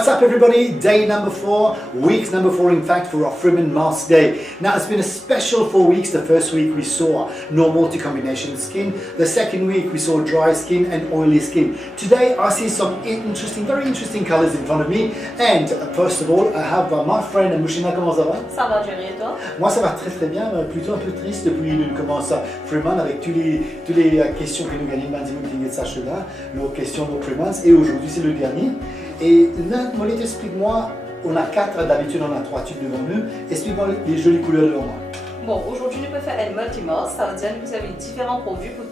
What's up everybody? Day number 4, week number 4 in fact for our Freeman Mask Day. Now it's been a special 4 weeks. The first week we saw normal to combination skin. The second week we saw dry skin and oily skin. Today I see some very interesting colors in front of me. And first of all I have my friend Mushina. Comment ça va? Ça va, Jerry, et toi? Moi ça va très bien, plutôt un peu triste depuis que nous commençons Freeman avec toutes les questions que nous gagnons dans là, nos questions de Freeman, et aujourd'hui c'est le dernier. Et là, Molette, explique-moi, on a 4, d'habitude on a 3 tubes devant nous, explique-moi les jolies couleurs devant moi. Bon, aujourd'hui nous pouvons faire un multi-mask, ça veut dire que vous avez différents produits pour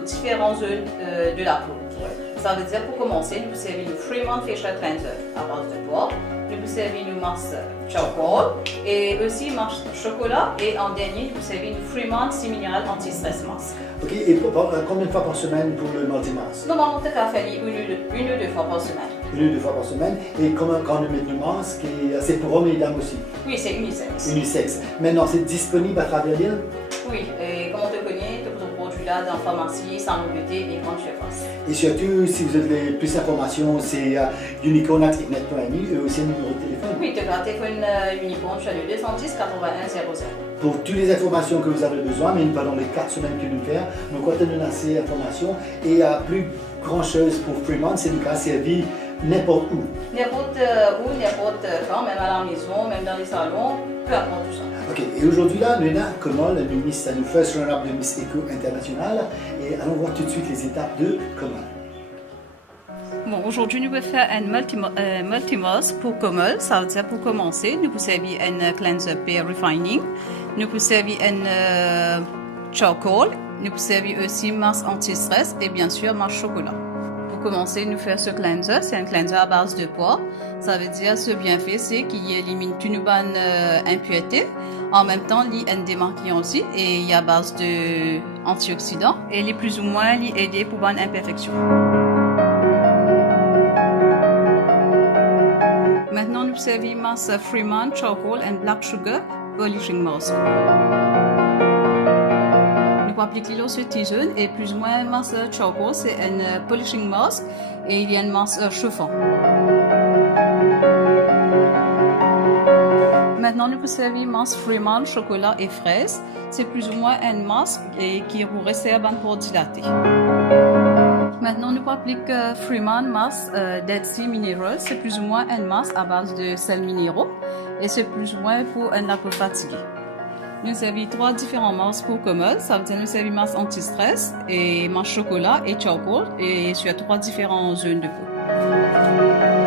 différentes zones de la peau. Ouais. Ça veut dire pour commencer, nous pouvons servir le Freeman Facial Cleanser à base de bois, nous pouvons servir le mask charcoal et aussi mask chocolat, et en dernier nous pouvons servir le Freeman Simineral Anti-Stress Mask. Ok, et combien de fois par semaine pour le multi-mask? Normalement, on peut faire une ou deux fois par semaine. Une ou deux fois par semaine. Et quand on met le masque, c'est pour hommes et dames aussi? Oui, c'est unisexe. Unisexe. Maintenant, c'est disponible à travers l'île? Oui, et comme on te connaît, tu peux produit là dans la pharmacie, sans mobilité et grande surface. Et surtout, si vous avez plus d'informations, c'est unicorn@ignet.me, aussi un numéro de téléphone. Oui, tu as le téléphone Unicorn, tu as le 210 81 00. Pour toutes les informations que vous avez besoin, mais pendant les 4 semaines que nous faisons, nous continuons ces informations, et il n'y a plus grand chose pour Freeman, c'est nous a servi n'importe où. N'importe où, n'importe quand, même à la maison, même dans les salons, peu importe tout ça. Ok, et aujourd'hui là, nous avons Komal, le Miss, nous first runner-up de Miss Eco International, et allons voir tout de suite les étapes de Komal. Bon, aujourd'hui nous allons faire un multi-mask pour Komal. Ça veut dire pour commencer, nous pouvons servir un cleanser pear refining, nous pouvons servir un charcoal, nous pouvons servir aussi mask anti-stress et bien sûr mask chocolat. Pour commencer, nous faire ce cleanser, c'est un cleanser à base de pois. Ça veut dire ce bienfait, c'est qu'il élimine toutes les bonnes impuretés. En même temps, il y a un démarquant aussi et il y a à base de antioxydants et il est plus ou moins aidé pour bonne imperfection. Maintenant, nous servons mask Freeman Charcoal and Black Sugar Polishing Mask. Nous appliquer l'eau sur T-zone et plus ou moins mask Charcoal, c'est un polishing mask et il y a un mask chauffant. Maintenant, nous pouvons servir mask Freeman Chocolat et Fraise. C'est plus ou moins un masque qui vous resserre pour dilater. Maintenant, nous appliquons Freeman Mask Dead Sea Mineral. C'est plus ou moins un masque à base de sels minéraux et c'est plus ou moins pour la peau fatiguée. Nous servons 3 différents masques pour Komal. Ça veut dire nous servons masque anti-stress et masque chocolat et charcoal et sur 3 différentes zones de peau.